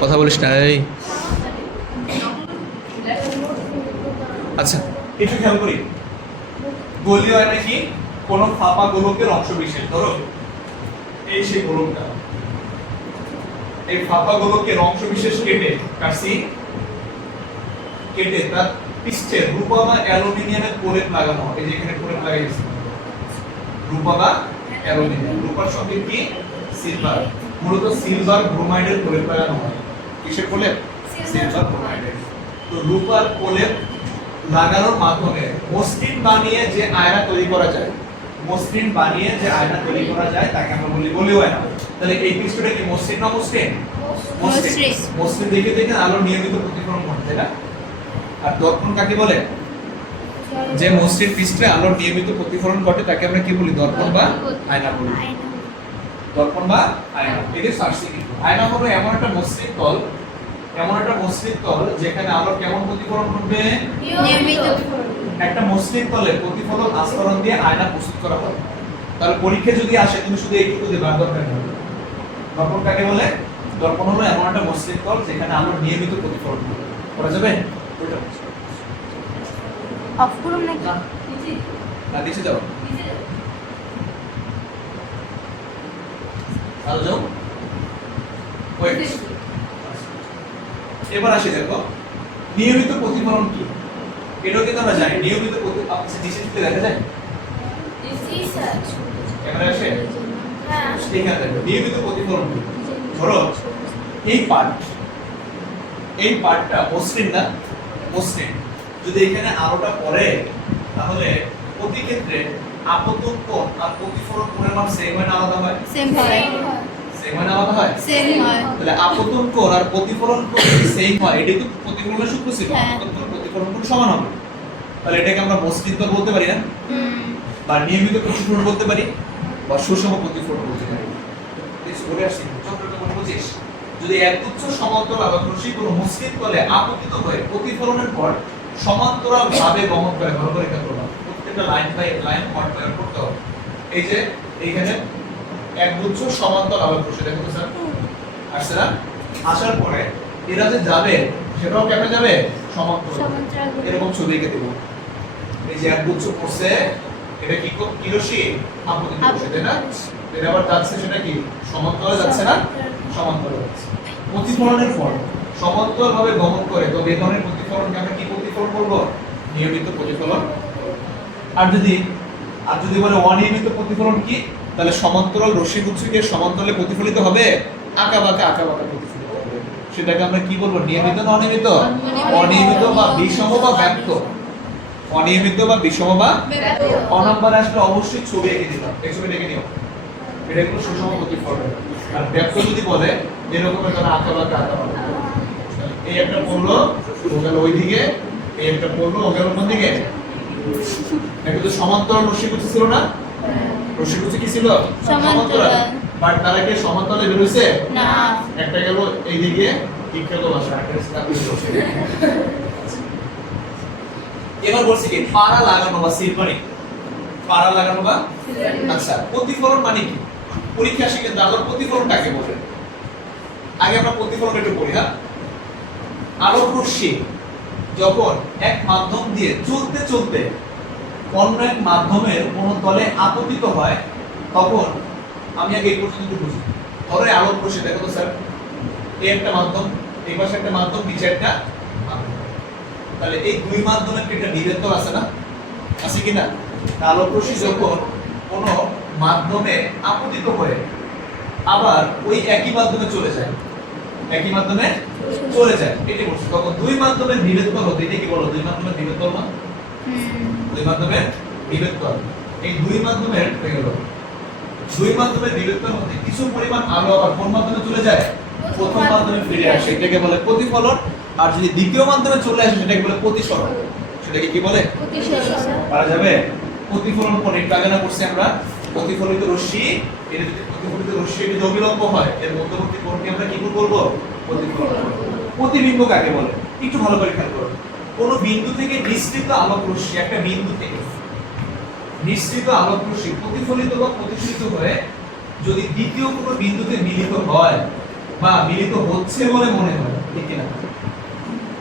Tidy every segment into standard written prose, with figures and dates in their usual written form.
কথা বলিস না এই। আচ্ছা একটু খেয়াল করি, গোলীয় আয়না কি কোন ফাঁপা গোলকের অংশ বিশেষ। ধরো এই সেই গোলকটা, এই ফাঁপা গোলকের অংশ বিশেষ কাটছি, কেটে তার পৃষ্ঠে রূপা বা অ্যালুমিনিয়ামের প্রলেপ লাগানো হয়। এই যে এখানে প্রলেপ লাগাইছি, রূপা বা অ্যালুমিনিয়াম। রূপার সঙ্গে কি সিলভার, মূলত সিলভার ব্রোমাইডের প্রলেপ লাগানো হয়। কিসের প্রলেপ? সিলভার ব্রোমাইডের। তো রূপার প্রলেপ লাগানোর মাধ্যমে মসৃণ বানিয়ে যে আয়না তৈরি করা যায়, মসৃণ বানিয়ে যে আয়না তৈরি করা যায় তাকে আমরা বলি গোলীয় আয়না। তাহলে এই পৃষ্ঠটা কি মসৃণ না মসৃণ? মসৃণ। মসৃণ দেখে দেখে আলো নিয়মিত প্রতিফলন ঘটে, তাই না? আর দর্পণ কাকে বলে? যে মসৃণ পৃষ্ঠে আলোর নিয়মিত প্রতিফলন ঘটে তাকে আমরা কি বলি? দর্পণ বা আয়না বলি। দর্পণ বা আয়না, এটা সার্সি কিন্তু। আয়না হলো এমন একটা মসৃণ তল, এমন একটা মসৃণ তল যেখানে আলো কেমন প্রতিফলন ঘটবে? নিয়মিত। একটা মসৃণ তলে প্রতিফলন আস্তরণ দিয়ে আয়না প্রস্তুত করা হয়। তাহলে পরীক্ষা যদি আসে তুমি শুধু এইটুকু দিবা, দরকার নেই। দর্পণ কাকে বলে? দর্পণ হলো এমন একটা মসৃণ তল যেখানে আলো নিয়মিত প্রতিফলন ঘটে। করা যাবে? অফ করুন নাকি? না দিছি দাও, আলো যাও। ওয়েট, এবার আসি দেখো নিয়মিত প্রতিফলন কি। এটাও কিন্তু আমরা জানি নিয়মিত প্রতিফলন নিচে থেকে দেখা যায়। ক্যামেরা আসে এখানে দেখো নিয়মিত প্রতিফলন কি। ধরো এই পার্টটা মসৃণ না? মসৃণ। যদি এখানে আলোটা পড়ে তাহলে প্রতি ক্ষেত্রে আপতন কোণ আর প্রতিফলন কোণের মান সেম হয় না আলাদা হয়? সেম হয়। সেম হয় না আলাদা হয়? সেম হয়। তাহলে আপতন কোণ আর প্রতিফলন কোণ যদি সেম হয়, এটাই তো প্রতিফলনের সূত্র ছিল। হ্যাঁ। আপতন কোণ প্রতিফলন কোণ সমান হবে। তাহলে এটাকে আমরা মসৃণ তল বলতে পারি না? বা নিয়মিত প্রতিফলন বলতে পারি, বা সুষম প্রতিফলন বলতে পারি। বলে আসছি চক্রটা 25। যদি একগুচ্ছ সমান্তরাল আলোক রশ্মি কোনো মসৃণ তলে আপতিত হয়ে প্রতিফলনের পর সমান্তরাল ভাবে গমন করে, ভালো করে খেয়াল করবা, প্রত্যেকটা line by line point point করতে হবে। এই যে এইখানে একগুচ্ছ সমান্তরাল আলোক রশ্মি, দেখো তো স্যার আসছে না? আসার পরে এরা যে যাবে সেটাও কেমনে যাবে? সমান্তরাল। এরকম ছবি এঁকে দেব। এই যে একগুচ্ছ পড়ছে, এটা কি কি রশ্মি? আপতিত রশ্মি, তাই না? এটা আবার যাচ্ছে সেটা কি সমান্তরাল যাচ্ছে না? সমান্তরাল যাচ্ছে। প্রতিফলনের ফল সমান্তরাল ভাবে গমন করে, তো এই ধরনের প্রতিফলনকে আমরা কি প্রতিফলন বলবো? নিয়মিত প্রতিফলন। আর যদি বলে অনিয়মিত প্রতিফলন কি, তাহলে সমান্তরাল রশ্মি গুচ্ছকে সমান্তরালে প্রতিফলিত হবে, আঁকা বাঁকা প্রতিফলিত হবে। সেটাকে আমরা কি বলবো? নিয়মিত না অনিয়মিত? অনিয়মিত বা বিষম বা ব্যক্ত। অনিয়মিত বা বিষম বা ব্যক্ত। ক নম্বরে আসলে অবশ্যই ছবি এঁকে দিলাম, এই ছবি এঁকে নিও। এটা হলো সুষম প্রতিফলন। আর ব্যক্ত যদি বলে এরকম একটা আঁকা বাঁকা। এই একটা পড়লো ও গেল ওইদিকে, এই একটা পড়লো ও গেল কোন দিকে? এটা তো সমান্তরাল রশ্মিগুচ্ছ ছিল না? রশ্মিগুচ্ছ কি ছিল? সমান্তরাল। বাট তারা কি সমান্তরালে বের হইছে? না। একটা গেল এইদিকে বিখ্যাত ভাষা, একটা এবার বলছি কি পাড়া লাগানো বা সিলভারিং। পাড়া লাগানো বা আচ্ছা প্রতিফলন মানে কি? পরীক্ষা আসে কিন্তু আলোর প্রতিফলন কাকে বলে? আগে আমরা প্রতিফলন একটু পড়ি। হ্যাঁ, আলোক রশ্মি যখন এক মাধ্যম দিয়ে চলতে চলতে অন্য এক মাধ্যমের কোনো তলে আপতিত হয়, তখন আমি আগে এই পর্যন্ত একটু বুঝি। ধরো আলোক রশ্মি, দেখো তো স্যার এই একটা মাধ্যম, এই পাশে একটা মাধ্যম, নিচে একটা মাধ্যম। তাহলে এই দুই মাধ্যমের একটা নিবেদন আছে না? আছে কিনা? আলোক রশ্মি যখন কোনো মাধ্যমে আপতিত হয়ে আবার ওই একই মাধ্যমে চলে যায়, একই মাধ্যমে চলে যায়, এটি বলছি, তখন দুই মাধ্যমের নিবেদন হতে, এটা কি বলো? দুই মাধ্যমের নিবেদন না? দুই মাধ্যমের নিবেদন। এই দুই মাধ্যমের হয়ে গেল, দুই মাধ্যমের নিবেদন হতে কিছু পরিমাণ আলো আবার কোন মাধ্যমে চলে যায়? প্রথম মাধ্যমে ফিরে আসে, এটাকে বলে প্রতিফলন। আর যদি দ্বিতীয় মাধ্যমে চলে আসে সেটাকে বলে প্রতিসরণ। সেটাকে কি বলে? প্রতিসরণ। পারা যাবে? প্রতিফলন কোণ একটু আগে না করছি আমরা, প্রতিফলিত রশ্মি, এর যদি প্রতিফলিত রশ্মি যদি অবিলম্ব হয়, এর মধ্যবর্তী কোণকে আমরা কি বলবো? প্রতিফলন। প্রতিবিম্ব কাকে বলে? একটু ভালো করে খেয়াল করুন। কোন বিন্দু থেকে নিঃসৃত আলোক রশ্মি, একটা বিন্দু থেকে নিঃসৃত আলোক রশ্মি প্রতিফলিত বা প্রতিসরিত হয়ে যদি দ্বিতীয় কোনো বিন্দুতে মিলিত হয়, বা মিলিত হচ্ছে বলে মনে হয়, ঠিক কি না?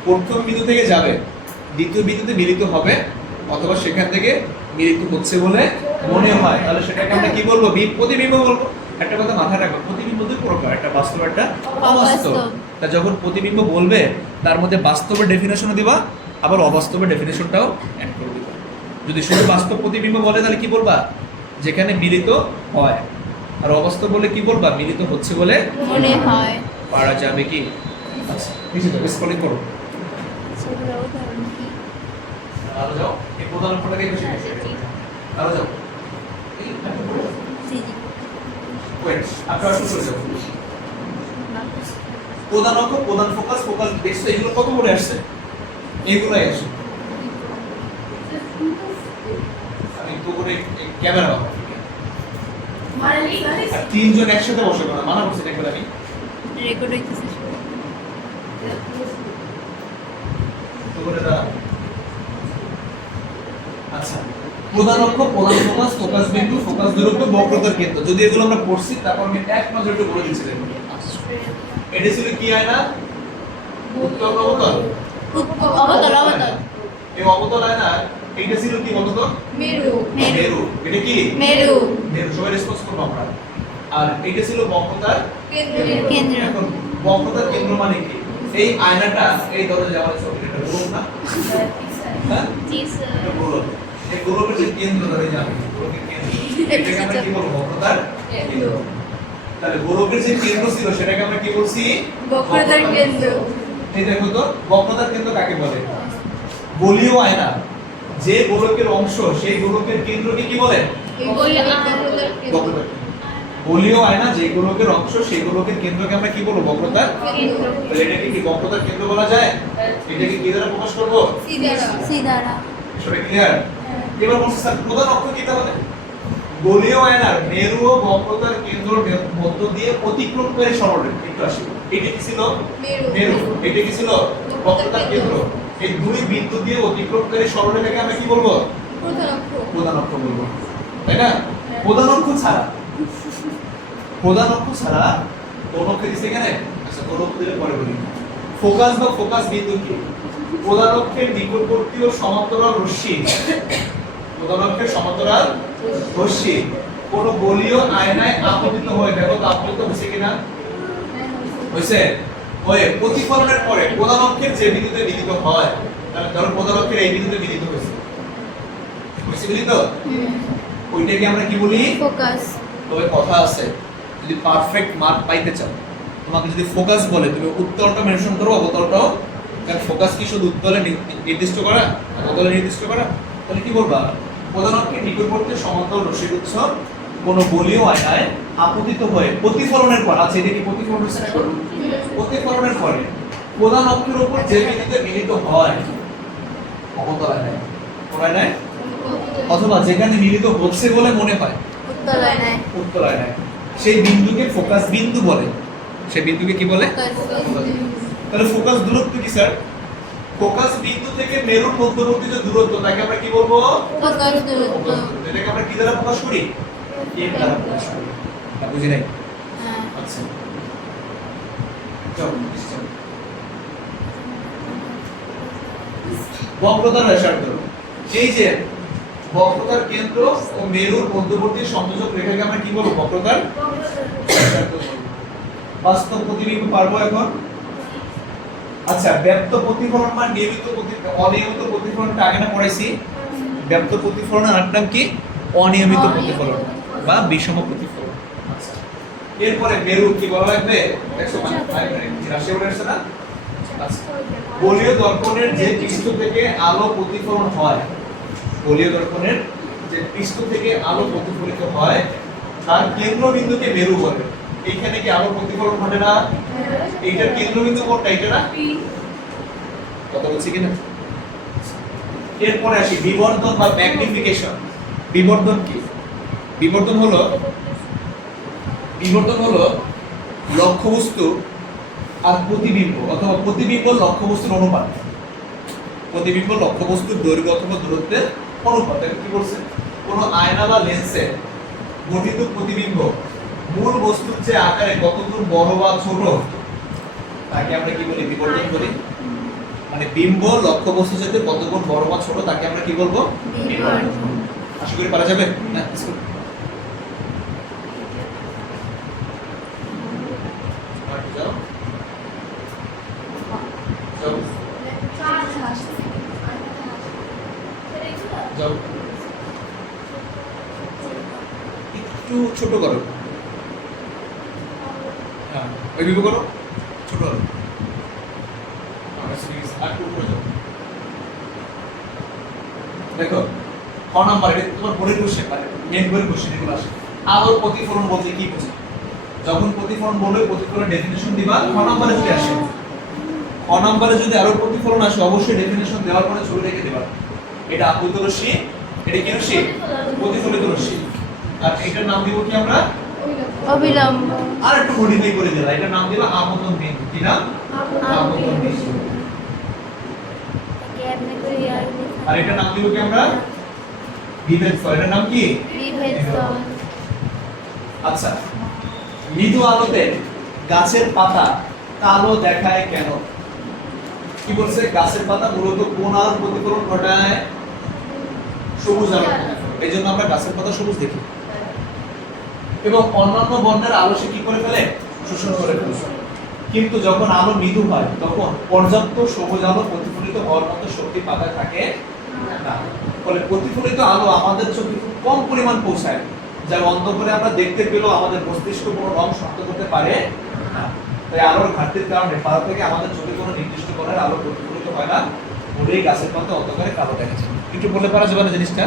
প্রথম বিন্দু থেকে যাবে, দ্বিতীয় বিন্দুতে মিলিত হবে, অথবা সেখান থেকে মিলিত হচ্ছে বলে মনে হয়, তাহলে সেটাকে আমরা কি বলবো? প্রতিবিম্ব বলবো। একটা কথা মাথায় রাখো, প্রতিবিম্ব দুই প্রকার, একটা বাস্তব একটা অবাস্তব। তা যখন প্রতিবিম্ব বলবে তার মধ্যে বাস্তবের ডেফিনেশনও দিবা, আবার অবাস্তবের ডেফিনেশনটাও অ্যাড করে দিবা। যদি শুধু বাস্তব প্রতিবিম্ব বলে তাহলে কি বলবা? যেখানে মিলিত হয়। আর অবাস্তব বলে কি বলবা? মিলিত হচ্ছে বলে মনে হয়। পারা যাবে কি? আচ্ছা, নিচে যাও, স্ক্রলিং করো। সেগুলো উদাহরণ কি? আরো যাও, এই প্রধান অক্ষরটাকে বেশি আরো যাও। এই একটা পড়ে যাও। জি জি। ওয়েট, আপনারা শুরু করে যাও। প্রধান অক্ষ, প্রধান ফোকাস, ফোকাস দেখছো এগুলো কত পড়ে আসছে? এইগুলাই আসে। আমি তো করে ক্যামেরা বাবা। আর তিনজন একসাথে বসে না, মানা করছি দেখবেন আমি। রেকর্ড হইতেছে। তো করে দাঁড়াও। আচ্ছা, প্রধান অক্ষ, প্রধান ফোকাস, ফোকাস বিন্দু, ফোকাস দূরত্ব, বক্রতার কেন্দ্র। যদি এগুলো আমরা পড়ছি তারপর আমি এক নজরে একটু বলে দিচ্ছি দেখুন। এটা ছিল কি আয়না? উত্তল অবতল। অবতল অবতল। এই অবতল আয়না এইটা ছিল কি বলতো তো? মেরু। মেরু। এটা কি? মেরু। মেরু, সবাই রেসপন্স করবো আমরা। আর এইটা ছিল বক্রতার কেন্দ্র। এখন বক্রতার কেন্দ্র মানে কি? এই আয়নাটা, এই ধরো যে আমাদের ছবি, এটা গোলক না? হ্যাঁ? জি স্যার। এটা গোলক। এই গোলকের যে কেন্দ্র ধরে যাবে, গোলকের কেন্দ্র। এটাকে আমরা কি বলবো? বক্রতার কেন্দ্র। তাহলে গোলকের যে কেন্দ্র ছিল সেটাকে আমরা কি বলছি? বক্রতার কেন্দ্র। এই দেখো তো, বক্রতার কেন্দ্র কাকে বলে? গোলীয় আয়না, যে গোলকের অংশ সেই গোলকের কেন্দ্রকে কি বলে? বক্রতার কেন্দ্র। বক্রতার কেন্দ্র। গোলীয় আয়না যে গোলকের অংশ সেই গোলকের কেন্দ্রকে আমরা কি বলবো? বক্রতার কেন্দ্র। তাহলে এটাকে কি বক্রতার কেন্দ্র বলা যায়? এটাকে কি দ্বারা প্রকাশ করব? সি দ্বারা। সবাই ক্লিয়ার? এবার বলছি স্যার প্রধান অক্ষ কি তাহলে? গোলীয় আয়নার মেরু ও বক্রতার কেন্দ্রের মধ্য দিয়ে অতিক্রমকারী সরলরেখা। একটু আসি, এটা কি ছিল? মেরু। এটা কি ছিল? বক্রতার কেন্দ্র। এই দুই বিন্দু দিয়ে অতিক্রমকারী সরলরেখাকে আমরা কি বলবো? প্রধান অক্ষ বলবো, তাই না? প্রধান অক্ষ ছাড়া, প্রধান অক্ষ ছাড়া কোন অক্ষ দিছে এখানে? আচ্ছা, কোন অক্ষ দিলে পরে বলি। ফোকাস বা ফোকাস বিন্দু কি? প্রধান অক্ষের নিকটবর্তী ও সমান্তরাল রশ্মি, প্রধান অক্ষের সমান্তরাল রশ্মি কোন গোলীয় আয়নায় আপতিত হয়। দেখো তো আপতিত হচ্ছে কিনা? হইছে? ওই প্রতিফলনের পরে প্রধান অক্ষের যে বিন্দুতে মিলিত হয়, তাহলে ধরো প্রধান অক্ষের এই বিন্দুতে মিলিত হয়েছে, হইছে মিলিত, ওইটাকে আমরা কি বলি? ফোকাস। তবে কথা আছে, যদি পারফেক্ট মার্ক পাইতে চাও, তোমাকে যদি ফোকাস বলে তুমি উত্তলটা মেনশন করো, অবতলটাও। কারণ ফোকাস কি শুধু উত্তলে নির্দিষ্ট করা, অবতলে নির্দিষ্ট করা? তাহলে কি বলবা? প্রধান অক্ষের নিকটবর্তী সমান্তরাল রশ্মিগুচ্ছ কোন গোলীয় আয়নায় আপতিত হয়ে প্রতিফলনের পর, আছে এটা কি প্রতিফলন হচ্ছে না? প্রতিফলনের পরে প্রধান অক্ষের উপর যে বিন্দুতে মিলিত হয় অবতল আয়নায়, কোন আয়নায়? অথবা যেখানে মিলিত হচ্ছে বলে মনে হয় উত্তল আয়নায়। উত্তল আয়নায়, সেই বিন্দুকে ফোকাস বিন্দু বলে। সেই বিন্দুকে কি বলে? তাহলে ফোকাস দূরত্ব কি স্যার? ফোকাস বিন্দু থেকে মেরুর মধ্যবর্তী যে দূরত্ব তাকে আমরা কি বলবো? ফোকাস দূরত্ব। এটাকে আমরা কি দ্বারা প্রকাশ করি? এর দ্বারা প্রকাশ করি। না বুঝি নাই? হ্যাঁ। আচ্ছা, চলো চলো। বক্রতার ব্যাসার্ধ, এই যে বক্রতার কেন্দ্র ও মেরুর মধ্যবর্তী সংযোজক রেখাকে আমরা কি বলবো? বক্রতার ব্যাসার্ধ বলবো। বাস্তব প্রতিবিম্ব পারবো এখন? আচ্ছা, ব্যাপ্ত প্রতিফলন বা নিয়মিত অনিয়মিত প্রতিফলনটা আগে না পড়াইছি। ব্যাপ্ত প্রতিফলনের আরেক নাম কি? অনিয়মিত প্রতিফলন বা বিষম প্রতিফলন। আচ্ছা, এরপরে মেরু কি বলা লাগবে? 105 রাশি বলে আসছে না? আচ্ছা, গোলীয় দর্পণের যে পৃষ্ঠ থেকে আলো প্রতিফলন হয়, গোলীয় দর্পণের যে পৃষ্ঠ থেকে আলো প্রতিফলিত হয় তার কেন্দ্রবিন্দুকে মেরু বলে। এইখানে কি আলো প্রতিফলন ঘটে না? এইটার কেন্দ্রবিন্দু কোনটা? এটা না? কথা বলছি কিনা? এরপরে আসি বিবর্ধন বা ম্যাগনিফিকেশন। বিবর্ধন কি? বিবর্ধন হলো লক্ষ্যবস্তু আর প্রতিবিম্ব অথবা প্রতিবিম্ব লক্ষ্যবস্তুর অনুপাত। প্রতিবিম্ব লক্ষ্যবস্তুর দৈর্ঘ্য অথবা দূরত্বের অনুপাত। কি বলছে? কোন আয়না বা লেন্সে গঠিত প্রতিবিম্ব মূল বস্তুর চেয়ে আকারে কতদূর বড় বা ছোট তাকে আমরা কি বলি বিবর্তন বলি মানে বিম্ব লক্ষ্যবস্তু যেতে কত গুণ বড় বা ছোট তাকে আমরা কি বলবো বিবর্তন আশা করি পারা যাবে না যাও যাও যাও একটু ছোট করো হ্যাঁ ওইভাবে করো ছোট করো আর একটু উপরে যাও দেখো ক নাম্বার এটা তোমার বোর্ডের কোশ্চেন মানে মেন বোর্ডের কোশ্চেন এগুলো আসে আলোর প্রতিফলন বলতে কি বোঝায় যখন প্রতিফলন বলবে প্রতিফলনের ডেফিনিশন দিবা ক নাম্বারে যদি আসে ক নাম্বারে যদি আলোর প্রতিফলন আসে অবশ্যই ডেফিনিশন দেওয়ার পরে ছবি রেখে দিবা এটা আপতিত রশ্মি এটা কি রশ্মি প্রতিফলিত রশ্মি আর এটার নাম দিব কি আমরা অবিলম্ব আর একটু মডিফাই করে দিলা এটার নাম দিবা আপতন বিন্দু কি নাম আপতন বিন্দু আর এটার নাম দিব কি আমরা বিভেদ স্তর এটার নাম কি বিভেদ স্তর আচ্ছা মৃদু আলোতে গাছের পাতা কালো দেখায় কেন কি বলছে গাছের পাতা মূলত কোন আলোর প্রতিফলন ঘটায় সবুজ আলো এই জন্য আমরা গাছের পাতা সবুজ দেখি এবং অন্যান্য বর্ণের আলো সে কি করে ফেলে শোষণ করে ফেলে কিন্তু যখন আলো মৃদু হয় তখন পর্যাপ্ত সবুজ আলো প্রতিফলিত হওয়ার মতো শক্তি পাতায় থাকে না ফলে প্রতিফলিত আলো আমাদের চোখে খুব কম পরিমাণ পৌঁছায় যা অন্ধকারে আমরা দেখতে পেলেও আমাদের মস্তিষ্ক কোনো রং শনাক্ত করতে পারে না তাই আলোর ঘাটতির কারণে পাতা থেকে আমাদের চোখে কোনো নির্দিষ্ট কোণের আলো প্রতিফলিত হয় না বলেই গাছের পাতা অন্ধকারে কালো দেখাচ্ছে একটু বলে পারা যাবে না জিনিসটা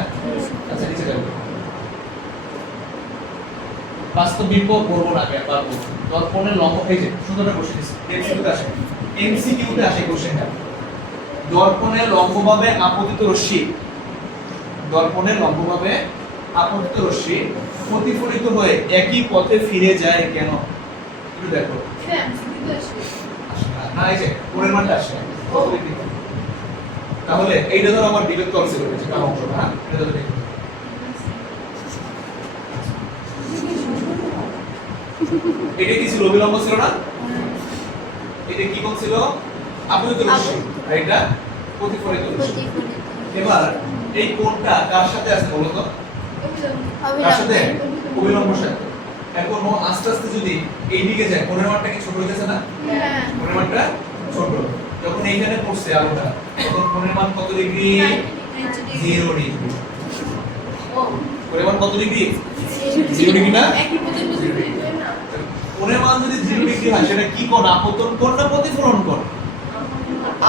আচ্ছা নিচে যাবে বাস্তব বিম্ব করব না ব্যাপার দর্পণের লম্ব এই যে সুন্দর বসে দিছি এমসিকিউতে আসে এমসিকিউতে আসে কোশ্চেনটা দর্পণের লম্বভাবে আপতিত রশ্মি দর্পণের লম্বভাবে আপতিত রশ্মি প্রতিফলিত হয়ে একই পথে ফিরে যায় কেন একটু দেখো না এই যে পরের মানটা আসে তাহলে এইটা ধরো আমার বিবেক তলসে রয়েছে কারণ অংশটা হ্যাঁ এটা ধরো দেখো এটা কি ছিল অবিলম্ব ছিল না এটা কি কোণ ছিল আপতিত রশ্মি আর এটা প্রতিফলিত রশ্মি এবার এই কোণটা কার সাথে আছে বলো তো কার সাথে অবিলম্বর সাথে এখন ও আস্তে আস্তে যদি এই দিকে যায় কোণের মানটা কি ছোট হইতেছে না হ্যাঁ কোণের মানটা ছোট যখন এইখানে পড়ছে আলোটা তখন কোণের মান কত ডিগ্রি 0 ডিগ্রি কোণের মান কত ডিগ্রি 0 ডিগ্রি না কোণের মান যদি 0 ডিগ্রি হয় সেটা কি কোণ আপতন কোণ না প্রতিফলন কোণ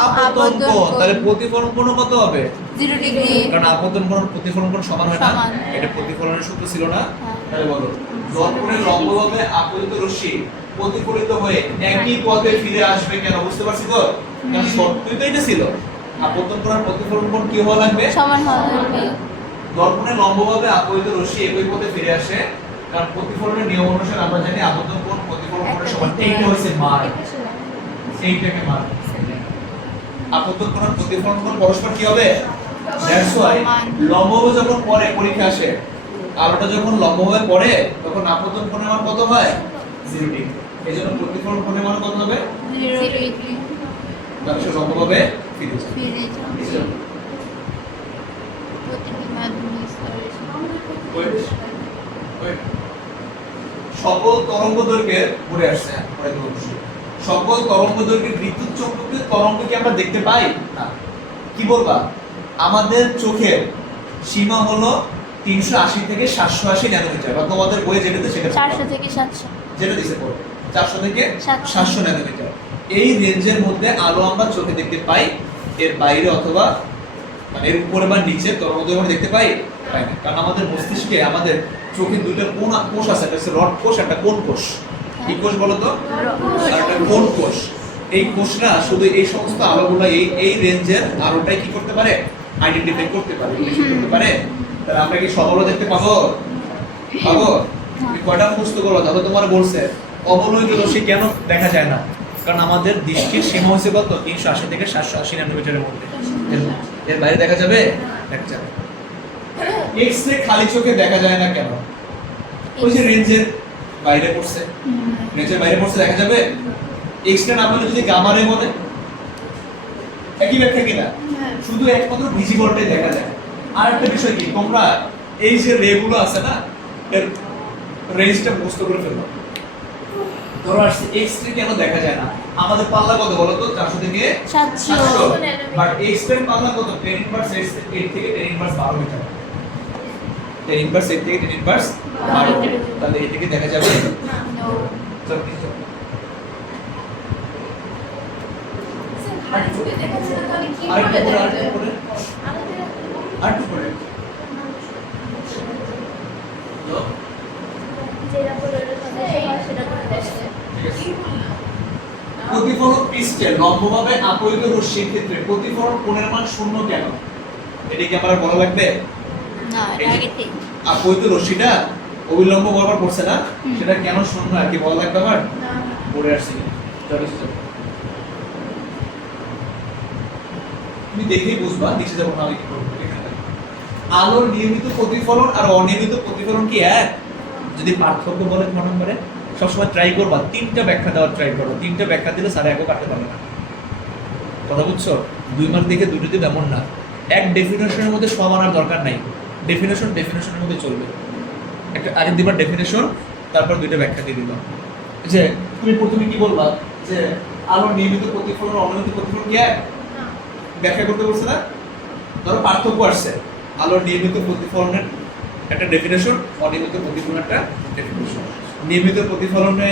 আপতন কোণ তাহলে প্রতিফলন কোণ কত হবে 0 ডিগ্রি কারণ আপতন কোণ প্রতিফলন কোণ সমান হয় না সমান। এটা প্রতিফলনের সূত্র ছিল না হ্যাঁ। তাহলে বলো দর্পণের লম্বভাবে আপতিত রশ্মি প্রতিফলিত হয়ে একই পথে ফিরে আসবে কেন বুঝতে পারছি তো কারণ সত্যই তো এটা ছিল আপতন কোণ আর প্রতিফলন কোণ কি হওয়া লাগবে সমান হবে দর্পণের লম্বভাবে আপতিত রশ্মি একই পথে ফিরে আসে কারণ প্রতিফলনের নিয়ম অনুসারে আমরা জানি আপতন কোণ প্রতিফলন কোণের সমান এইটা হচ্ছে মান এইটাকে মান আপতন কোণ আর প্রতিফলন কোণ পরস্পর কি হবে দ্যাটস ওয়াই লম্বভাবে যখন পড়ে পরীক্ষা আসে আলোটা যখন লম্বভাবে পড়ে তখন আপতন কোণের মান কত হয় 0 ডিগ্রি এইজন্য প্রতিফলন কোণের মান কত হবে 0 ডিগ্রি বাক্স লম্বভাবে ফিরে যায় ফিরে যাও এইজন্য প্রতিটি মাধ্যমিক স্তরে সকল তরঙ্গ দৈর্ঘ্যের পড়ে আসছে পরে অবশ্যই সকল তরঙ্গ দৈর্ঘ্যের বিদ্যুৎ চৌম্বকীয় তরঙ্গ কি আমরা দেখতে পাই না কি বলবা আমাদের চোখের সীমা হলো 380 থেকে 780 ন্যানোমিটার বা তোমাদের বইয়ে যেটাতে সেটা 400 থেকে 700 যেটা দিছে পড়ে 400 থেকে 700 700 ন্যানোমিটার এই রেঞ্জের মধ্যে আলো আমরা চোখে দেখতে পাই এর বাইরে অথবা মানে এর উপরে বা নিচে তরঙ্গ দৈর্ঘ্য দেখতে পাই পাই না কারণ আমাদের মস্তিষ্কে আমাদের চোখে দুটো কোষ আছে একটা হচ্ছে রড কোষ একটা কোণ কোষ কি কোষ বলো তো আর একটা কোণ কোষ এই কোষটা শুধু এই সমস্ত আলোগুলো এই রেঞ্জের আলোটাই কি করতে পারে আইডেন্টিফাই করতে পারে উল্লেখ করতে পারে তাহলে আমরা কি সব আলো দেখতে পাবো পাবো তুমি কয়টা মুখস্থ করো তাহলে তোমার বলছে অবলোহিত রশ্মি কেন দেখা যায় না কারণ আমাদের দৃষ্টির সীমা হচ্ছে কত 380 থেকে 780 ন্যানোমিটারের মধ্যে এর বাইরে দেখা যাবে দেখা যাবে এক্স-রে খালি চোখে দেখা যায় না কেন ওই যে রেঞ্জের বাইরে পড়ছে রেঞ্জের বাইরে পড়ছে দেখা যাবে এক্সটা না বলে যদি গামা রে বলে একই ব্যাখ্যা কিনা হ্যাঁ শুধু একমাত্র ভিজিবলটাই দেখা যায়। আর একটা বিষয় কি তোমরা এই যে রে গুলো আছে না এর রেঞ্জটা মুখস্থ করে ফেললো। ধরো আসছে এক্স রে কেন দেখা যায় না? আমাদের পাল্লা কত বলো তো 400 থেকে 700 বাট এক্স এর পাল্লা কত 10 ইনভার্স 8 থেকে 10 ইনভার্স 12 মিটার। 10 ইনভার্স 8 থেকে 10 ইনভার্স 12 তাহলে এটাকে দেখা যাবে নো চল কিছু আরেকটু দেখাচ্ছে না তাহলে কি আরেকটু করে পরে, দেখা আরেকটু পরে, আরেকটু পরে। তো, যেটা বলে সেটা করে দেখছে ঠিক আছে। প্রতিফলন পৃষ্ঠে লম্বভাবে আপতিত রশ্মির ক্ষেত্রে প্রতিফলন কোণের মান শূন্য কেন? এটা কি আমার বলা লাগবে? না এটা আগে ঠিক আপতিত রশ্মিটা অবিলম্ব বরাবর পড়ছে না, হুম। সেটা কেন শূন্য আর কি বলা লাগবে আমার? না পড়ে আসছি চলো চলো। তুমি দেখেই বুঝবা নিচে যাবো না আমি কি করবো এখানে। আলোর নিয়মিত প্রতিফলন আর অনিয়মিত প্রতিফলন কি এক? যদি পার্থক্য বলে ক নম্বরে সবসময় ট্রাই করবা তিনটা ব্যাখ্যা দেওয়ার ট্রাই করো। তিনটা ব্যাখ্যা দিলে স্যার একও কাটতে পারবে না। কথা বুঝছো? 2 মার্ক দেখে দুটো দিন এমন না। এক ডেফিনেশনের মধ্যে সমানার দরকার নাই। ডেফিনেশনের মধ্যে চলবে। একটা আগে দিবার ডেফিনেশন তারপর দুইটা ব্যাখ্যা দিয়ে দিবা। যে তুমি প্রথমে কি বলবা যে আলোর নিয়মিত প্রতিফলন অনিয়মিত প্রতিফলন কি এক? না ব্যাখ্যা করতে বলছে না? ধরো পার্থক্য আসছে আলোর নিয়মিত প্রতিফলনের একটা ডেফিনেশন, অনিয়মিত প্রতিফলনের একটা ডেফিনেশন। নিয়মিত প্রতিফলনে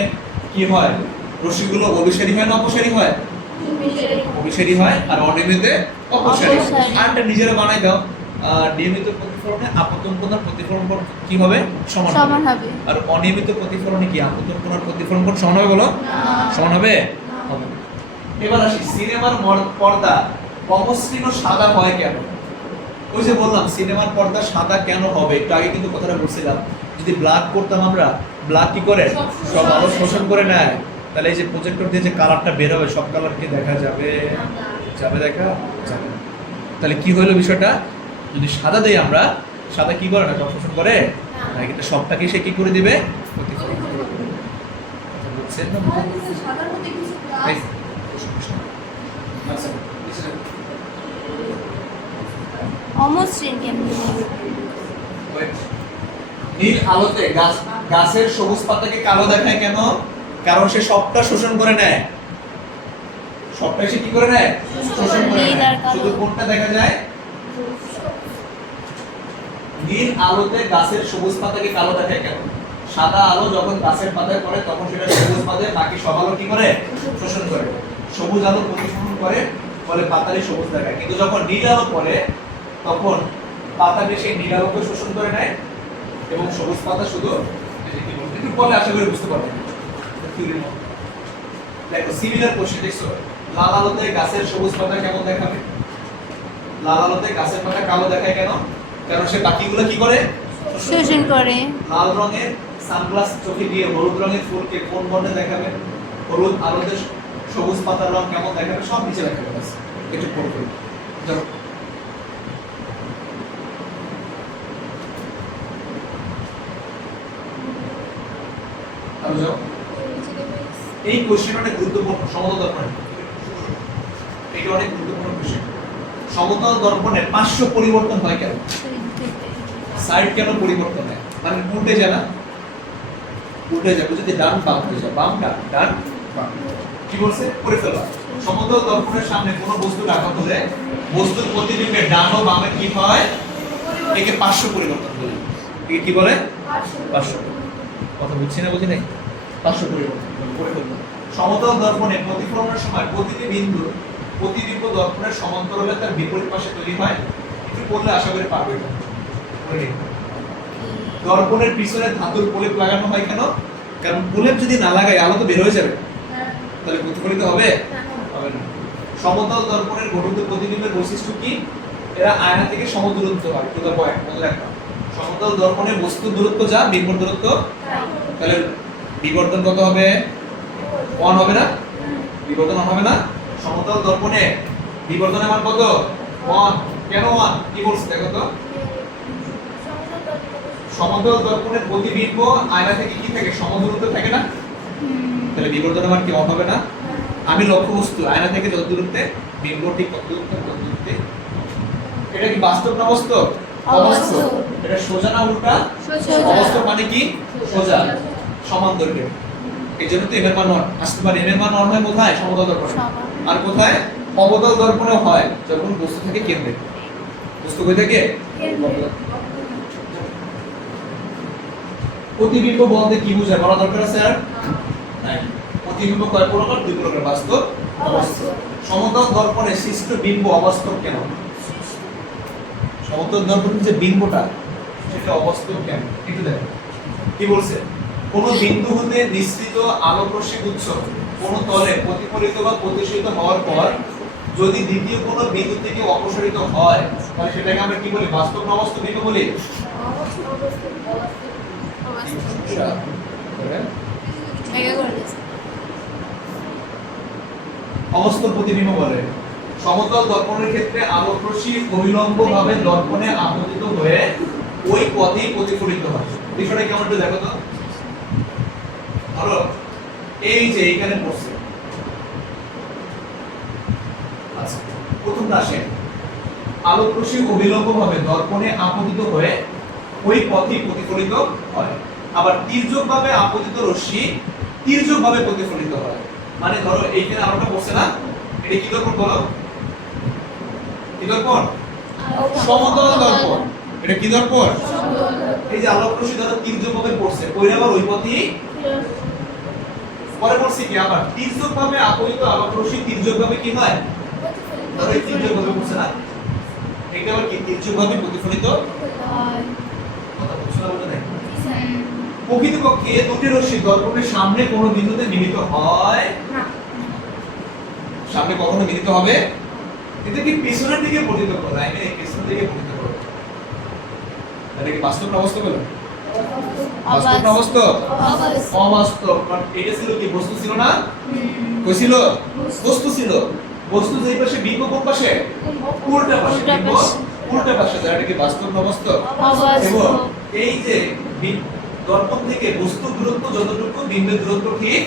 কি হয়? রশ্মিগুলো অভিসারী হয় না অপসারী হয়? অভিসারী হয়। আর অনিয়মিতে অপসারী। অপসারী। আরটা নিজেরা বানাই দাও। নিয়মিত প্রতিফলনে আপতন কোণ আর প্রতিফলন কোণ কি হবে? সমান সমান হবে। হবে আর অনিয়মিত প্রতিফলনে কি আপতন কোণ আর প্রতিফলন কোণ সমান হবে বলো? সমান হবে? হবে না। এবার আসি সিনেমার পর্দা অমসৃণ সাদা হয় কেন? ওই যে বললাম সিনেমার পর্দা সাদা কেন হবে, একটু আগে কিন্তু কথাটা বলছিলাম। যদি ব্ল্যাক করতাম আমরা, ব্ল্যাক কি করে সব আলো শোষণ করে নেয়, তাহলে এই যে প্রজেক্টর দিয়ে যে কালারটা বের হবে সব কালার কি দেখা যাবে? যাবে দেখা যাবে না। তাহলে কি হলো বিষয়টা? যদি সাদা দেই আমরা, সাদা কি করে না সব শোষণ করে না, কিন্তু সবটাকে সে কি করে দিবে? প্রতিফলন করে দিবে। বুঝছেন না? সাদার মধ্যে কিছু এই, গাছ আচ্ছা, নিচে যাও। অমসৃণ কেমনি Wait. নীল আলোতে গাছের সবুজ পাতাকে কালো দেখায় কেন? কারণ সে সবটা শোষণ করে নেয়। সবটা সে কি করে নেয়? শোষণ করে নীল নেয়। আর কালো। শুধু কোনটা দেখা যায়? নীল আলোতে গাছের সবুজ পাতাকে কালো দেখায় কেন? সাদা আলো যখন গাছের পাতায় পড়ে তখন সেটা সবুজ পাতায় বাকি সব আলো কি করে? শোষণ করে। সবুজ আলো প্রতিফলন করে ফলে পাতারই সবুজ দেখায়। কিন্তু যখন নীল আলো পড়ে তখন পাতাকে সেই নীল আলোকে শোষণ করে নেয় এবং সবুজ পাতা শুধু এই যে কি বলবো, একটু পরে আশা করি বুঝতে পারবেন। থিওরির মতো। দেখো সিমিলার কোশ্চেন দেখছো, লাল আলোতে গাছের সবুজ পাতা কেমন দেখাবে? লাল আলোতে গাছের পাতা কালো দেখায় কেন? কারণ সে বাকিগুলো কি করে? শোষণ করে লাল রঙের সানগ্লাস চোখে দিয়ে হলুদ রঙের ফুলকে কোন বর্ণে দেখাবে? হলুদ আলোতে সবুজ পাতার রং কেমন দেখাবে? সব নিচে লেখা আছে, একটু পড়বে। ধরো আরো যাও। এই কোশ্চেন অনেক গুরুত্বপূর্ণ সমতল দর্পণের। এটা অনেক গুরুত্বপূর্ণ কোশ্চেন। সমতল দর্পণের 500 পরিবর্তন হয় কেন? সাইড কেন পরিবর্তন হয়? মানে উল্টে যায় না? উল্টে যায়, যদি ডান বাম হয়ে যায়, বাম ডান ডান বাম। কি বলছে? করে ফেলা। সমতল দর্পণের সামনে কোনো বস্তু রাখা হলে বস্তুর প্রতিবিম্বে ডান ও বামে কি হয়? একে 500 পরিবর্তন বলে। একে কি বলে? 500। কথা বুঝছি না বুঝি নাই? 500 পরিবর্তন করে ফেলবো। সমতল দর্পণে প্রতিফলনের সময় প্রতিটি বিন্দু প্রতিবিম্ব দর্পণের সমান্তরালে তার বিপরীত পাশে তৈরি হয়। একটু পড়লে আশা করি পারবে এটা। করে নিন। দর্পণের পিছনে ধাতুর প্রলেপ লাগানো হয় কেন? কারণ প্রলেপ যদি না লাগায় আলো তো বের হয়ে যাবে, তাহলে প্রতিফলিত হবে? হবে না। সমতল দর্পণের গঠিত প্রতিবিম্বের বৈশিষ্ট্য কি? এরা আয়না থেকে সমদূরত্ব হয়। টু দ্য পয়েন্ট মনে রাখবা। সমতল দর্পণের বস্তুর দূরত্ব যা বিম্বর দূরত্ব, তাহলে বিবর্ধন কত হবে? 1 হবে না? বিবর্ধন 1 হবে না? সমতল দর্পণে বিবর্ধনের মান কত? 1। কেন 1? কি বলছ দেখো তো? সমতল দর্পণের প্রতিবিম্ব আয়না থেকে কি থাকে? সমদূরত্ব থাকে না? তাহলে বিবর্ধনের মান কি 1 হবে না? আমি লক্ষ্যবস্তু আয়না থেকে যত দূরত্বে, বিম্ব ঠিক কত দূরত্বে। এটা কি বাস্তব না অবাস্তব? অবাস্তব। এটা সোজা না উল্টা? সোজা। অবাস্তব মানে কি? সোজা, সমান দৈর্ঘ্যের। এই জন্য তো এম এর মান 1 আসতে পারে। এম এর মান 1 হয় কোথায়? সমতল দর্পণে। আর কোথায়? অবতল দর্পণে হয় যখন বস্তু থাকে কেন্দ্রে। বস্তু কই থাকে? প্রতিবিম্ব বলতে কি বোঝায় বলা দরকার আছে আর? নাই। প্রতিবিম্ব কয় প্রকার? দুই প্রকার, বাস্তব, অবাস্তব। সমতল দর্পণে সৃষ্ট বিম্ব অবাস্তব কেন? সমতল দর্পণের যে বিম্বটা সেটা অবাস্তব কেন? একটু দেখো কি বলছে। কোন বিন্দু হতে নিঃসৃত আলোকরশ্মি গুচ্ছ কোন তলে প্রতিফলিত বা প্রতিসরিত হওয়ার পর যদি দ্বিতীয় কোন বিন্দু থেকে অপসরিত হয় তাহলে সেটাকে আমরা কি বলি? বাস্তব না অবাস্তব বিম্ব বলি? অবাস্তব প্রতিবিম্ব বলে। সমতল দর্পণের ক্ষেত্রে আলোকরশ্মি অবিলম্বভাবে দর্পণে আপতিত হয়ে ওই পথেই প্রতিফলিত হয়। বিষয়টা কেমন একটু দেখো তো। ধরো এই যে এইখানে পড়ছে, আচ্ছা প্রথমটা আসে আলোকরশ্মি অবিলম্বভাবে দর্পণে আপতিত হয়ে ওই পথেই প্রতিফলিত হয়। আবার তির্যকভাবে আপতিত রশ্মি তির্যকভাবে প্রতিফলিত হয়। মানে ধরো এইখানে আলোটা পড়ছে না, এটা কি দর্পণ বলো? কি দর্পণ? সমতল দর্পণ। এটা কি দর্পণ? এই যে আলোকরশ্মি ধরো তির্যকভাবে পড়ছে, কইরা আবার ওই পথেই পরে পড়ছে কি আবার তির্যকভাবে আপতিত আলোকরশ্মি তির্যকভাবে কি হয়? ধরো এই তির্যকভাবে পড়ছে না, এটা আবার কি তির্যকভাবে প্রতিফলিত কথা বলছো না বলে নাই। প্রকৃতপক্ষে দুটি রশ্মি দর্পণের সামনে কোন বিন্দুতে মিলিত হয় না। সামনে কখনো মিলিত হবে? এটা কি পেছনের দিকে পতিত করে? আই মিন পেছনের দিকে পতিত করে। এটা কি বাস্তব না অবাস্তব বলো? বাস্তব না অবাস্তব? অবাস্তব। কারণ এটা ছিল কি বস্তু ছিল না? কই ছিল? বস্তু ছিল। বস্তু যেই পাশে বিম্ব কোন পাশে? উল্টা পাশে। বিম্ব উল্টা পাশে। এটা কি বাস্তব না অবাস্তব? এবং এই যে দর্পণ থেকে বস্তুর দূরত্ব যতটুকু বিম্বের দূরত্ব ঠিক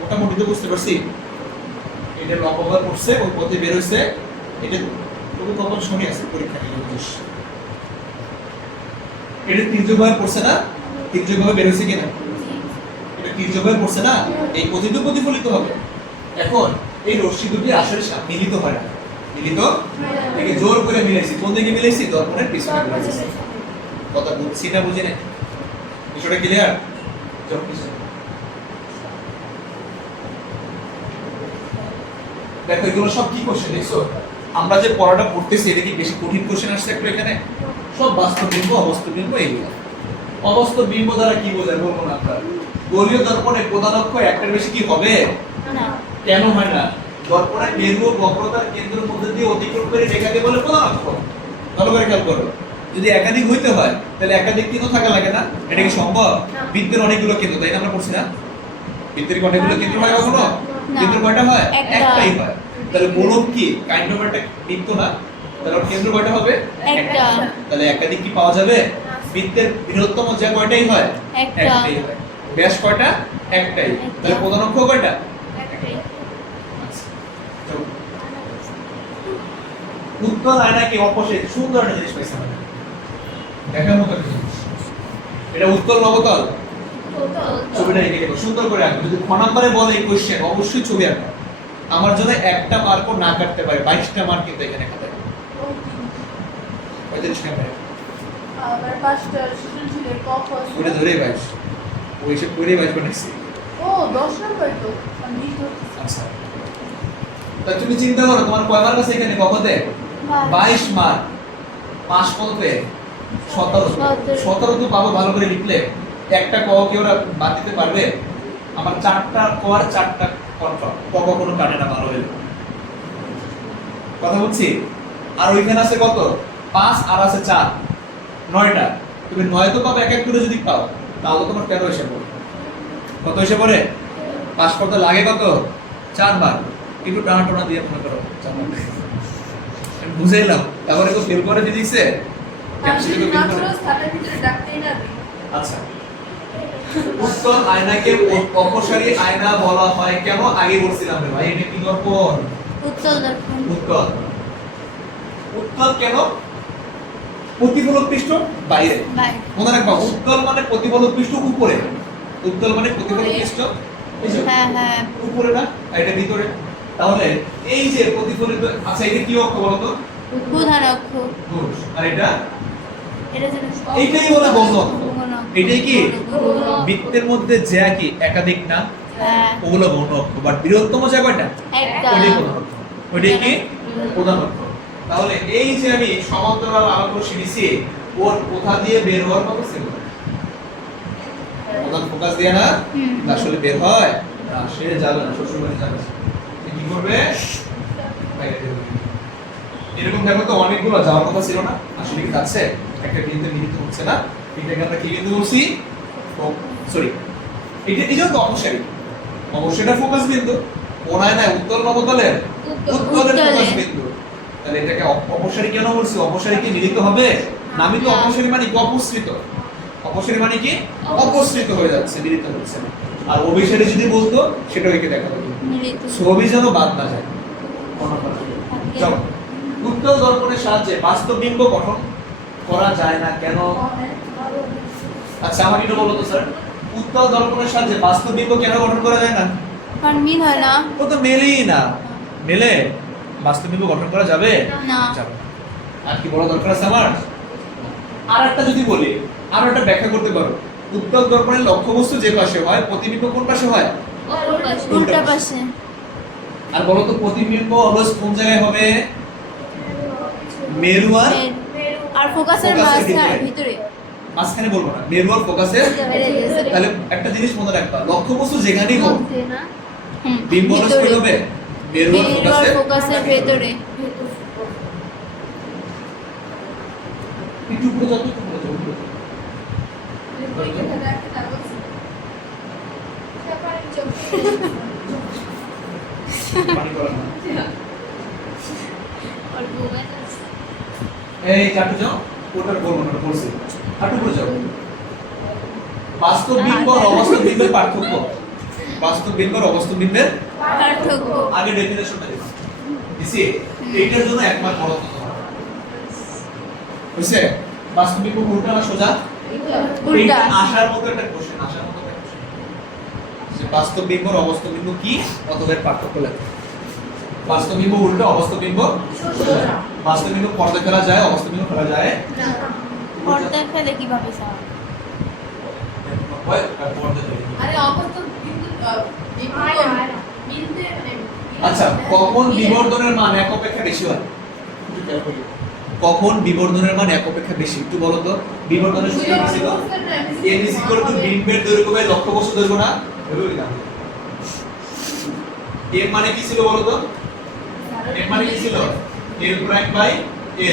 মোটামুটি তো বুঝতে পারছি। এটা লম্বভাবে পড়ছে, ওই পথে বের হইছে। এটা তুমি কখন শুনি আছে পরীক্ষা নিয়ে বুঝিস। এটা তির্যকভাবে পড়ছে না? তির্যকভাবে বের হইছে কিনা? এটা তির্যকভাবে পড়ছে না? এই পথে তো প্রতিফলিত হবে। এখন এই রশ্মি দুটি আসলে মিলিত হয় না। মিলিত একে জোর করে মিলাইছি। কোন দিকে মিলাইছি? দর্পণের পিছনে মিলাইছি। কথা বুঝছি না বুঝি না? বিষয়টা ক্লিয়ার? চল পিছনে দেখো, এগুলো সব কি কোশ্চেন দেখছো? আমরা যে পড়াটা পড়তেছি এটা কি বেশি কঠিন কোশ্চেন আসছে একটু এখানে? সব বাস্তব বিম্ব, অবাস্তব বিম্ব এইগুলো। অবাস্তব বিম্ব দ্বারা কি বোঝায় বলবো না আপনারা? গোলীয় দর্পণে প্রধান অক্ষ একটার বেশি কি হবে না? কেন হয় না? দর্পণের মেরু ও বক্রতার কেন্দ্রের মধ্যে দিয়ে অতিক্রম করে রেখাকে বলে প্রধান অক্ষ। ভালো করে খেয়াল করো। যদি একাধিক হইতে হয় তাহলে একাধিক কেন্দ্র থাকা লাগে না? এটা কি সম্ভব? বৃত্তের অনেকগুলো কেন্দ্র, তাই না? আমরা পড়ছি না বৃত্তের অনেকগুলো কেন্দ্র হয় কখনো? কেন্দ্র কয়টা হয়? একটাই হয়। তাহলে গোলক কি কাইন্ড অফ একটা বৃত্ত না? তাহলে ওর কেন্দ্র কয়টা হবে? একটা। তাহলে একাধিক কি পাওয়া যাবে? বৃত্তের বৃহত্তম যে কয়টাই হয়? একটাই হয়। ব্যাস কয়টা? একটাই। তাহলে প্রধান অক্ষ কয়টা? একটাই। আচ্ছা চলো উত্তল আয়নাকে অপোজিট সুন্দর একটা জিনিস পাইছি আমরা। দেখার মতো একটা জিনিস। এটা উত্তল নবতল? ছবিটা এঁকে দেবো সুন্দর করে আঁকো। যদি খ নম্বরে বলে এই কোশ্চেন অবশ্যই ছবি আঁকো। আমার জন্য একটা মার্কও না কাটতে পারে, 22টা মার্ক কিন্তু এখানে খাতায়। 35টা মার্ক। আবার পাঁচটা সৃজনশীলের ক খ ওটা ধরেই 22। ওই সব করেই 22 বানাইছি। ও 10 নম্বর তো আমি ধরতেছি। আচ্ছা তা তুমি চিন্তা করো তোমার কয় মার্ক আছে এখানে কখতে? 22 মার্ক। পাস করতে 17 তো পাবো ভালো করে লিখলে। একটা ক কি ওরা বাদ দিতে পারবে? আমার 4টা ক আর 4টা কনফার্ম। ক কখনো কাটে না ভালো হলে। কথা বলছি। আর ওইখানে আছে কত? 5 আর আছে 4, 9টা। তুমি 9 তো পাবে এক এক করে যদি পাও তাহলে তোমার 13 এসে পড়ে। কত এসে পড়ে? পাস করতে লাগে কত? 4 মার্ক। একটু টানা দিয়ে মনে করো 4 মার্ক। আমি বুঝাইলাম। তারপরে কেউ ফেল করে ফিজিক্সে? ক্যাপসুলে তো ফেল করে খাতার ভিতরে ডাকতেই না। আচ্ছা উত্তল আয়নাকে অপসারী আয়না বলা হয় কেন? আগে বলছিলাম রে ভাই, এটা কি দর্পণ? উত্তল দর্পণ। উত্তল। উত্তল কেন? প্রতিফলক পৃষ্ঠ বাইরে। বাইরে। মনে রাখবা, উত্তল মানে প্রতিফলক পৃষ্ঠ উপরে। উত্তল মানে প্রতিফলক পৃষ্ঠ এই যে হ্যাঁ হ্যাঁ উপরে না, আর এটা ভিতরে। তাহলে এই যে প্রতিফলিত, আচ্ছা এটা কি অক্ষ বলো তো? প্রধান অক্ষ। দোষ। আর এটা এটা যেন এইটাই বলে বন্ধ অক্ষ। গৌণ অক্ষ। এটাই কি গৌণ অক্ষ। বৃত্তের মধ্যে যে কি একাধিক না, হ্যাঁ ওগুলো গৌণ অক্ষ। বাট বৃহত্তম যে কয়টা, একটা। ওইটাই প্রধান অক্ষ। ওইটাই কি প্রধান অক্ষ। তাহলে এই যে আমি সমান্তরাল আলোক রশ্মি দিছি, ওর কোথা দিয়ে বের হওয়ার কথা ছিল? প্রধান ফোকাস দিয়ে না? হুম। আসলে বের হয় না, সে যাবে না, শ্বশুর বাড়ি যাবে। সে কি করবে? বাইরে বের হবে। এরকম দেখো তো অনেকগুলো যাওয়ার কথা ছিল না, আসলে কি যাচ্ছে? একটা বিন্দুতে মিলিত হচ্ছে না। এটাকে আমরা কি বিন্দু বলছি? সরি, এটা এই জন্য অপসারী। অবশ্যই এটা ফোকাস বিন্দু। কোনায় না, উত্তল না অবতলের? উত্তলের উত্তলে। ফোকাস বিন্দু। তাহলে এটাকে অপসারী কেন বলছি? অপসারী কি মিলিত হবে? না, আমি তো না। অপসারী মানে কি? অপসৃত। অপসারী মানে কি? অপসৃত হয়ে যাচ্ছে, মিলিত হচ্ছে না। আর অভিসারী যদি বলতো, সেটা ওইকে দেখা যাবে। মিলিত। ছবি যেন বাদ না যায়। চলো, উত্তল দর্পণের সাহায্যে বাস্তব বিম্ব গঠন করা যায় না কেন? আচ্ছা আমাকে একটু বলো তো স্যার, উত্তল দর্পণের সাহায্যে বাস্তব বিম্ব কেন গঠন করা যায় না? কারণ মিল হয় না। ও তো মেলেই না। মেলে বাস্তব বিম্ব গঠন করা যাবে না। যাবে না। আর কি বলা দরকার আছে আমার? আর একটা যদি বলি, আর একটা ব্যাখ্যা করতে পারো। উত্তল দর্পণের লক্ষ্যবস্তু যে পাশে হয়, প্রতিবিম্ব কোন পাশে হয়? উল্টা পাশে। আর বলো তো প্রতিবিম্ব অলস কোন জায়গায় হবে? মেরু আর আর ফোকাসের ফোকাসের মাঝখানে ভিতরে। ভিতরে। মাঝখানে বলবো না, মেরু আর ফোকাসের। তাহলে একটা জিনিস মনে রাখবা, লক্ষ্যবস্তু যেখানেই হোক, হুম, বিম্ব অলস ভিতরে। কি হবে? মেরু আর মেরু আর ফোকাসের ফোকাসের ভেতরে। একটু উপরে যাও, একটু উপরে যাও, উপরে যাও। পানি করা না। এই চাটু যাও, ওটার বলবো না, ওটা বলছি। আটু উপরে যাও। বাস্তব বিম্ব আর অবাস্তব বিম্বের পার্থক্য। বাস্তব বিম্ব আর অবাস্তব বিম্বের পার্থক্য। আগে ডেফিনেশনটা দিই। দিছি? এইটার জন্য এক মার্ক বড় কথা হবে। বুঝছে? বাস্তব বিম্ব উল্টা না সোজা? উল্টা। এইটা আসার মতো একটা কোশ্চেন, আসার মতো একটা কোশ্চেন। যে বাস্তব বিম্ব আর অবাস্তব বিম্ব কি? অথবা এর পার্থক্য লেখো। বাস্তব বিম্ব উল্টা, অবাস্তব বিম্ব সোজা। বাস্তব বিম্ব পর্দা ফেলা যায়, অবাস্তব বিম্ব ফেলা যায় পর্দা ফেলে কিভাবে স্যার? হয় আর পর্দা ফেলে। আচ্ছা, কখন বিবর্ধনের মান এক অপেক্ষা বেশি হয়? একটু খেয়াল করি। কখন বিবর্ধনের মান এক অপেক্ষা বেশি? একটু বলো তো। বিবর্ধনের সূত্র কি ছিল? n = বিম্বের দৈর্ঘ্য বাই লক্ষ্যবস্তু দৈর্ঘ্য না? এভাবে লিখা হবে। n মানে কি ছিল বলো তো? n মানে কি ছিল? l prime by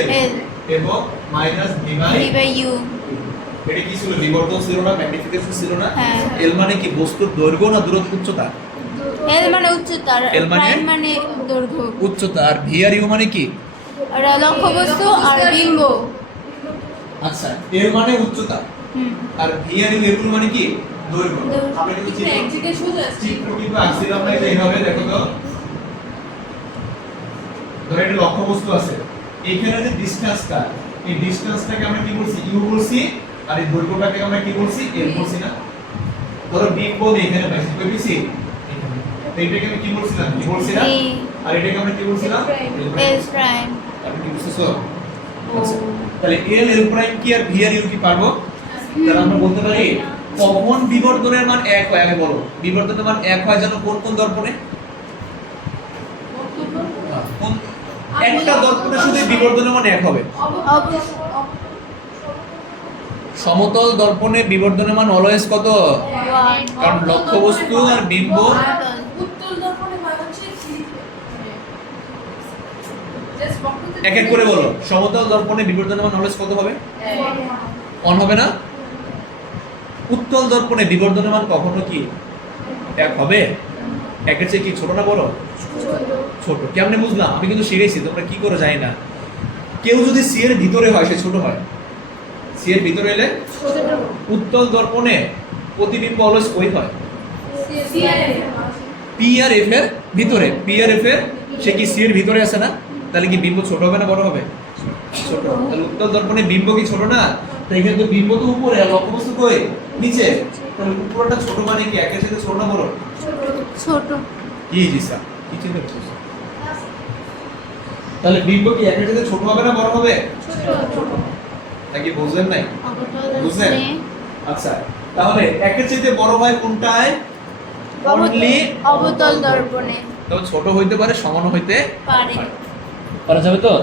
l L এবং minus v by V by U। এটা কি ছিল? বিবর্ধন ছিল না, ম্যাগনিফিকেশন ছিল না? হ্যাঁ। l মানে কি? বস্তুর দৈর্ঘ্য না দূরত্ব, উচ্চতা? L মানে উচ্চতা আর L মানে? প্রাইম মানে দৈর্ঘ্য। উচ্চতা। আর v আর u মানে কি? আর লক্ষ্যবস্তু আর বিম্ব। আচ্ছা, l মানে উচ্চতা হুম। আর v আর u এগুলো মানে কি? দৈর্ঘ্য। দৈর্ঘ্য। আমরা কিন্তু চিত্র কিন্তু আঁকছিলাম না, এটা এইভাবে দেখো তো। ধরো এটা লক্ষ্যবস্তু আছে, এইখানে যে ডিসটেন্সটা, এই ডিসটেন্সটাকে আমরা কি বলছি? u বলছি। আর এই দৈর্ঘ্যটাকে আমরা কি বলছি? l বলছি না? ধরো বিম্ব এখানে পাইছি, কই পেয়েছি? এখানে। তো এটাকে আমি কি বলছিলাম? কি বলছিলাম? A আর এটাকে আমরা কি বলছিলাম? L prime. আপনি কি বুঝতেছো? আচ্ছা, তাহলে l প্রাইম কি আর v আর u কি পারবো? তাহলে আমরা বলতে পারি কখন বিবর্ধনের মান এক হয়? আগে বলো, বিবর্ধনের মান এক হয় যেন কোন কোন দর্পণে? কোন একটা দর্পণে শুধু বিবর্ধনের মান এক হবে? সমতল দর্পণে বিবর্ধনের মান অলওয়েজ কত? কারণ লক্ষ্যবস্তু আর বিম্ব এক এক করে বলো। সমতল দর্পণে বিবর্ধনের মান অলওয়েজ কত হবে? অন হবে না? উত্তল দর্পণে বিবর্ধনের মান কখনো কি এক হবে? একের চেয়ে কি ছোট না বড়? ছোট। কেমনে বুঝলাম? আমি কিন্তু শিখেছি, তোমরা কি করে জানি না। কেউ যদি সি এর ভিতরে হয় সে ছোট হয়, সি এর ভিতরে এলে উত্তল দর্পণে প্রতিবিম্ব অলওয়েজ কই হয়? পি আর এফ এর ভিতরে। পি আর এফ এর সে কি সি এর ভিতরে আছে না? তাহলে কি বিম্ব ছোট হবে না বড় হবে? ছোট। তাহলে উত্তল দর্পণে বিম্ব কি ছোট না? তাই এখানে তো বিম্ব তো উপরে আর লক্ষ্যবস্তু কই? নিচে। তাহলে উপরটা ছোট মানে কি একের সাথে ছোট না বড়? ছোট। কি জিসা কি চিন্তা করছিস? তাহলে বিম্ব কি একের সাথে ছোট হবে না বড় হবে? ছোট। নাকি বুঝলেন নাই? বুঝলেন? আচ্ছা তাহলে একের চাইতে বড় হয় কোনটায়? অনলি অবতল দর্পণে তবে ছোট হইতে পারে সমান হইতে পারে। পারা যাবে তো?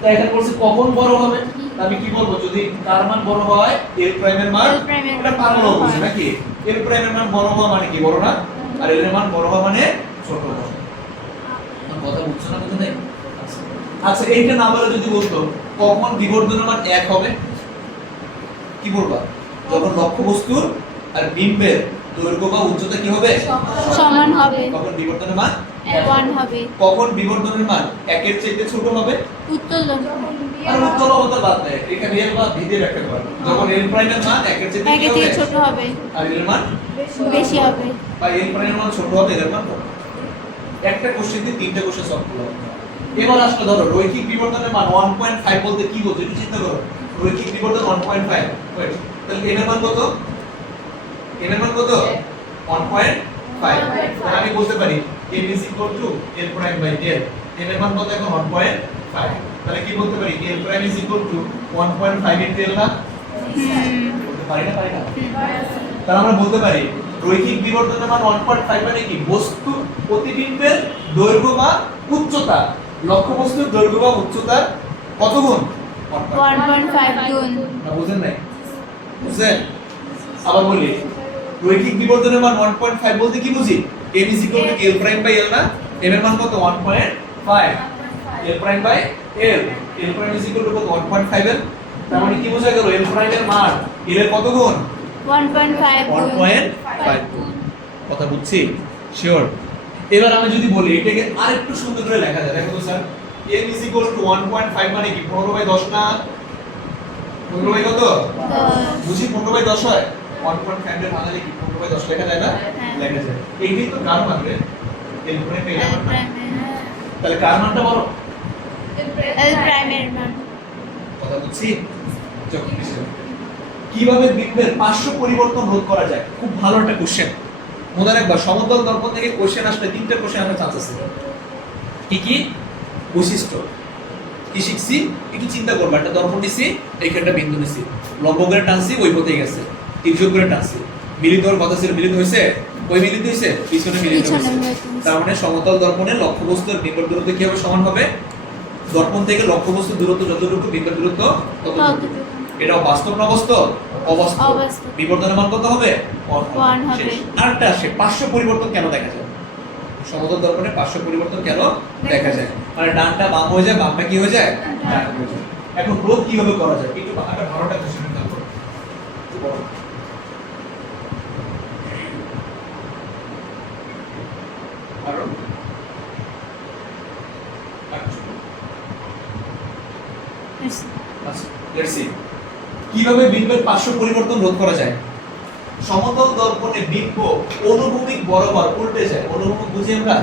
তাই এখানে বলছি কখন বড় হবে? আমি কি বলবো যদি কার মান বড় হয়? এল প্রাইমের মান। L প্রাইমের এটা মান পাগল বড় বুঝি হয়। নাকি? এল প্রাইমের মান বড় হওয়া মানে কি বড় না? আর এল এর মান বড় হওয়া মানে ছোট হওয়া। আমার কথা বুঝছো না বুঝো নাই? আচ্ছা। আচ্ছা এইটা না বলে যদি বলতো কখন বিবর্ধনের মান 1 হবে? কি বলবা? যখন লক্ষ্যবস্তুর আর বিম্বের দৈর্ঘ্য বা উচ্চতা কি হবে? সমান হবে। তখন বিবর্ধনের মান 1 হবে। কখন বিবর্ধনের মান 1 এর চাইতে ছোট হবে? উত্তল দর্পণে আর উত্তল অবতল বাদ দেয় এখানে এল বা ভি দিয়ে রাখতে পারো। যখন এল প্রাইমের মান 1 এর চাইতে 1 এর থেকে ছোট হবে। আর এল এর মান বেশি হবে। বা এল প্রাইমের মান ছোট হবে এল এর মান বড়। একটা কোশ্চেন দিয়ে তিনটা কোশ্চেন সলভ করলাম। এবার আসলে ধরো রৈখিক বিবর্ধনের মান 1.5 বলতে কি বোঝো একটু চিন্তা করো। রৈখিক বিবর্ধন 1.5 ওয়েট তাহলে এম এর মান কত? এম এর মান কত? 1.5 তাহলে আমি বলতে পারি m is equal to l prime by l m এর মান কত এখন 1.5 তাহলে কি বলতে পারি l prime is equal to 1.5 into l না বলতে পারি না তাহলে আমরা বলতে পারি রৈখিক বিবর্ধনের মান 1.5 মানে কি বস্তু প্রতিবিম্বের দৈর্ঘ্য বা উচ্চতা লক্ষ্যবস্তুর দৈর্ঘ্য বা উচ্চতার কত গুণ 1.5 গুণ। না বুঝেন নাই বুঝছেন আবার বলি রৈখিক বিবর্ধনের মান 1.5 বলতে কি বুঝি m is equal to l prime by l না m এর মান কত 1.5 l prime by l l prime is equal to কত 1.5 l তার মানে কি বোঝা গেল l prime এর মান l এর কত গুণ 1.5 গুণ। 1.5 গুণ কথা বুঝছি শিওর এবার আমি যদি বলি এটাকে আরেকটু সুন্দর করে লেখা যায় দেখো তো sir m is equal to 1.5 মানে কি 15/10 না 15 কত বুঝি 15/10 হয় 1.5 এর ভাঙালে কি 15/10 লেখা যায় না হ্যাঁ। লেখা যায় এইটাই তো কার মান রে l prime এর L মান প্রাইমের তাহলে কার মানটা বড় L প্রাইমের মান। কথা বুঝছি চোখ নিশ্চয় কিভাবে বিম্বের পার্শ্ব পরিবর্তন রোধ করা যায় খুব ভালো একটা কোশ্চেন মনে রাখবা সমতল দর্পণ থেকে কোশ্চেন আসলে তিনটা কোশ্চেন আমরা চান্স আছে কি কি বৈশিষ্ট্য কি শিখছি একটু চিন্তা করবা একটা দর্পণ নিছি এইখানটা বিন্দু নিছি লম্ব করে টানছি ওই পথে গেছে তির্যক করে টানছি মিলিত হওয়ার কথা ছিল মিলিত হয়েছে ওই মিলিত হয়েছে পিছনে মিলিত পিছনে হয়েছে মিলিত হয়েছে। তার মানে সমতল দর্পণে লক্ষ্যবস্তু আর বিন্দুর দূরত্ব কি হবে সমান হবে দর্পণ থেকে লক্ষ্যবস্তুর দূরত্ব যতটুকু বিন্দুর দূরত্ব ততটুকু ততটুকু। এটাও বাস্তব না অবাস্তব অবাস্তব অবাস্তব। বিবর্ধনের মান কত হবে 1 হবে। শেষ। আরেকটা আসে পার্শ্ব পরিবর্তন কেন দেখা যায় সমতল দর্পণে পার্শ্ব পরিবর্তন কেন দেখা যায় মানে ডানটা বাম হয়ে যায় বামটা কি হয়ে যায় ডান হয়ে যায় এখন রোধ কিভাবে করা যায় একটু একটা ভালোটা কোশ্চেন খেয়াল করো একটু বড়। আরো আচ্ছা লেটস সি কিভাবে বিম্বের পার্শ্ব পরিবর্তন রোধ করা যায় সমতল দর্পণে বিম্ব অনুভূমিক বরাবর উল্টে যায় অনুভূমিক বুঝি আমরা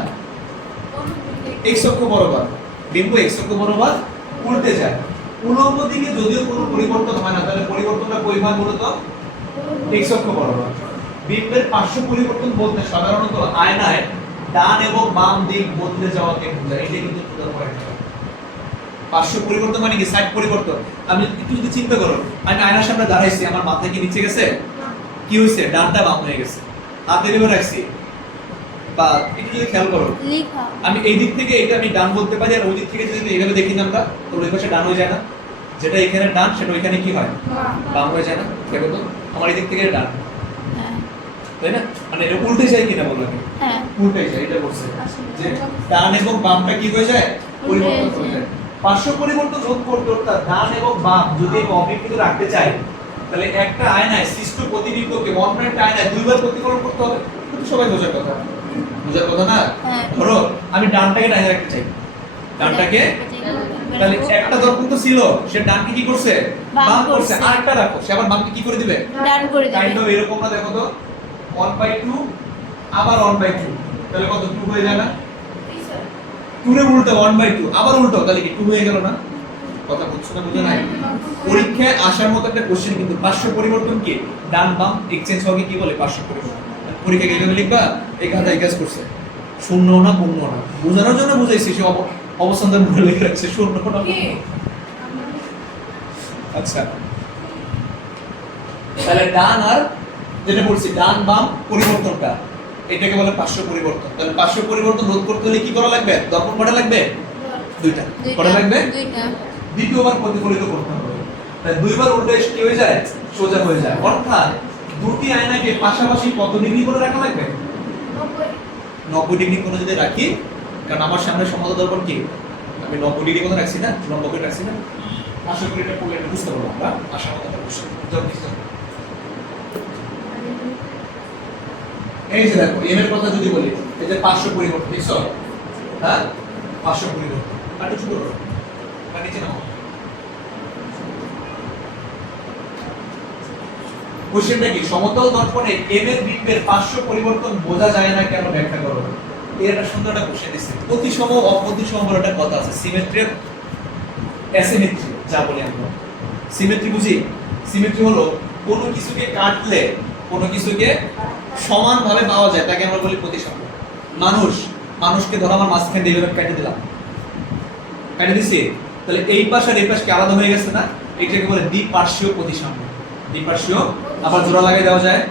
x অক্ষ বরাবর বিম্ব x অক্ষ বরাবর উল্টে যায় উল্লম্ব দিকে যদিও কোনো পরিবর্তন হয় না তাহলে পরিবর্তনটা কই হয় মূলত x অক্ষ বরাবর বিম্বের পার্শ্ব পরিবর্তন বলতে সাধারণত আয়নায় ডান এবং বাম দিক বদলে যাওয়াকে বোঝায় এটা কিন্তু পুরো পয়েন্ট পার্শ্ব পরিবর্তন মানে কি সাইড পরিবর্তন আমি একটু যদি চিন্তা করো আমি আয়নার সামনে দাঁড়াইছি আমার মাথা কি নিচে গেছে কি হইছে ডানটা বাম হয়ে গেছে হাতে এভাবে রাখছি বা একটু যদি খেয়াল করো লেখা আমি এই দিক থেকে এটা আমি ডান বলতে পারি আর ওই দিক থেকে যদি এইভাবে দেখি না আমরা তো ওই পাশে ডান হয়ে যায় না যেটা এখানে ডান সেটা ওইখানে কি হয় বাম হয়ে যায় না দেখো তো আমার এই দিক থেকে ডান হ্যাঁ তাই না মানে এটা উল্টে যায় কিনা বলো আমি হ্যাঁ উল্টে যায় এটা বলছে যে ডান এবং বামটা কি হয়ে যায় পরিবর্তন হয়ে যায় পার্শ্ব পরিবর্তন রোধ করতে অর্থাৎ ডান এবং বাম যদি অবিকৃত রাখতে চাই তাহলে একটা আয়নায় সৃষ্ট প্রতিবিম্বকে অন্য একটা আয়নায় দুইবার প্রতিফলন করতে হবে কিন্তু সবাই বোঝার কথা না হ্যাঁ। ধরো আমি ডানটাকে ডানে রাখতে চাই ডানটাকে তাহলে একটা দর্পণ তো ছিল সে ডানকে কি করছে বাম বাম করছে করছে। আরেকটা রাখো সে আবার বামকে কি করে দিবে ডান করে কাইন্ড দিবে অফ এরকম না দেখো তো 1/2 আবার 1/2 তাহলে কত 2 হয়ে যায় না 2 রে উল্টো 1/2 আবার উল্টো তাহলে কি 2 হয়ে গেল না কথা বুঝছো না বুঝো নাই পরীক্ষায় আসার মতো একটা কোশ্চেন কিন্তু পার্শ্ব পরিবর্তন কি ডান বাম এক্সচেঞ্জ হবে কি বলে পার্শ্ব পরিবর্তন পরীক্ষায় এইভাবে লিখবা এই খাতায় কাজ করছে শূন্য না পূর্ণ না বোঝানোর জন্য বুঝাইছি সে অবস্থানটা মনে লিখে রাখছে শূন্য না পূর্ণ। আচ্ছা তাহলে ডান আর যেটা বলছি ডান বাম পরিবর্তনটা এটাকে বলে পার্শ্ব পরিবর্তন তাহলে পার্শ্ব পরিবর্তন রোধ করতে হলে কি করা লাগবে দর্পণ কটা লাগবে দুইটা কটা লাগবে দুইটা দ্বিতীয়বার প্রতিফলিত করতে হবে তাই দুইবার উল্টো এসে কি হয়ে যায় সোজা হয়ে যায় অর্থাৎ দুটি আয়নাকে পাশাপাশি কত ডিগ্রি করে রাখা লাগবে 90 ডিগ্রি করে যদি রাখি কারণ আমার সামনে সমতল দর্পণ কি আমি 90 ডিগ্রি করে রাখছি না লম্বা করে রাখছি না আশা করি এটা পড়লে এটা বুঝতে পারবো আমরা আশা মতো বুঝতে এই যে দেখো এম এর কথা যদি বলি এই যে পার্শ্ব পরিবর্তন দেখছো হ্যাঁ পার্শ্ব পরিবর্তন আর কিছু করো আর নিচে নাও কোশ্চেনটা কি সমতল দর্পণে এম এর বিম্বের পার্শ্ব পরিবর্তন বোঝা যায় না কেন ব্যাখ্যা করো এর একটা সুন্দর একটা কোশ্চেন দিচ্ছে প্রতিসম অপ্রতিসম বলে একটা কথা আছে সিমেট্রি অ্যাসিমেট্রি যা বলি আমরা সিমেট্রি বুঝি সিমেট্রি হলো কোনো কিছুকে কাটলে কোনো কিছুকে সমানভাবে পাওয়া যায় তাকে আমরা বলি প্রতিসম মানুষকে ধরো আমার মাঝখান দিয়ে এইভাবে কেটে দিলাম কেটে দিছি তাহলে এই পাশ আর এই পাশ কি আলাদা হয়ে গেছে না এটাকে বলে দ্বিপার্শ্বীয় প্রতিসাম্য দ্বিপার্শ্বীয় আবার জোড়া লাগিয়ে দেওয়া যায়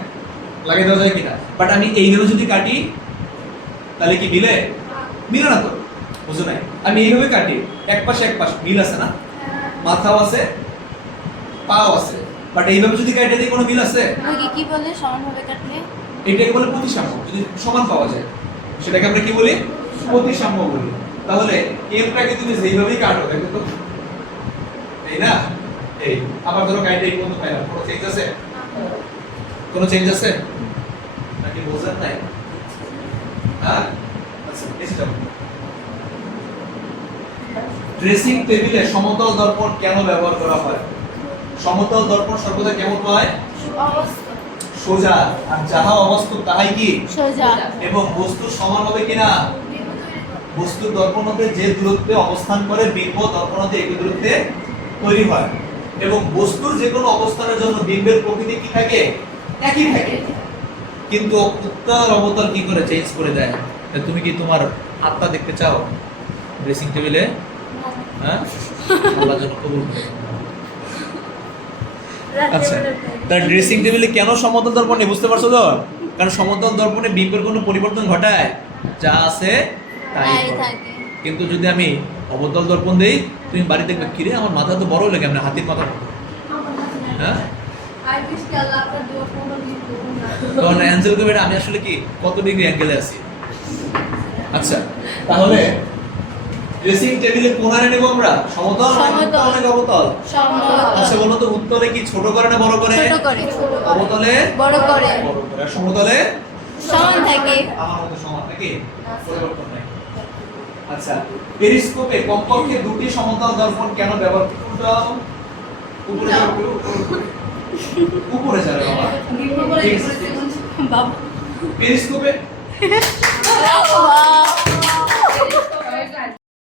কিনা বাট আমি এইভাবে যদি কাটি তাহলে কি মিলে না তো বুঝো নাই আমি এইভাবে কাটি এক পাশ মিল আছে না মাথাও আছে পাও আছে বাট এইভাবে যদি কাটে দিই কোনো মিল আছে ওই কি বলে সমানভাবে কাটলে এটাকে বলে প্রতিসাম্য যদি সমান পাওয়া যায় সেটাকে আমরা কি বলি প্রতিসাম্য বলি তাহলে এমটাকে তুমি যেইভাবেই কাটো দেখো তো এই না এই আবার ধরো কাইটে এই পর্যন্ত পাইলাম কোনো চেঞ্জ আছে নাকি বোঝেন নাই হ্যাঁ আচ্ছা এসে ড্রেসিং টেবিলে সমতল দর্পণ কেন ব্যবহার করা হয় সমতল দর্পণ সর্বদা কেমন হয় সোজা আর যাহা অবস্থা তাহাই কি সোজা এবং বস্তু সমান হবে কিনা বস্তুর দর্পণ হতে যে দূরত্বে অবস্থান করে বিম্ব দর্পণ হতে একই দূরত্বে তৈরি হয় এবং বস্তুর যে কোনো অবস্থানের জন্য বিম্বের প্রকৃতি কি থাকে একই থাকে কিন্তু উত্তল অবতল কি করে চেঞ্জ করে দেয় তুমি কি তোমার আত্মা দেখতে চাও ড্রেসিং টেবিলে হ্যাঁ আল্লাহ যেন কবুল করে আচ্ছা তার ড্রেসিং টেবিলে কেন সমতল দর্পণ নেই বুঝতে পারছো তো কারণ সমতল দর্পণে বিম্বের কোনো পরিবর্তন ঘটায় যা আছে তাই থাকে কিন্তু যদি আমি অবতল দর্পণ দেই তুমি বাড়ি দেখবে কিরে আমার মাথা তো বড় লাগে আমরা হাতির মাথা হ্যাঁ তখন অ্যাঞ্জেল কবে আমি আসলে কি কত ডিগ্রি অ্যাঙ্গেলে আছি আচ্ছা তাহলে ড্রেসিং টেবিলে কোন হারে নেব আমরা সমতল নাকি অবতল আচ্ছা বলো তো উত্তলে কি ছোট করে না বড় করে ছোট করে অবতলে বড় করে আর সমতলে সমান থাকে আমার মতো সমান নাকি পরিবর্তন নাই আচ্ছা পেরিস্কোপে কমপক্ষে দুটি সমতল দর্পণ কেন ব্যবহার করতে উপরে যাবে বাবা বাবা পেরিস্কোপে ওয়াও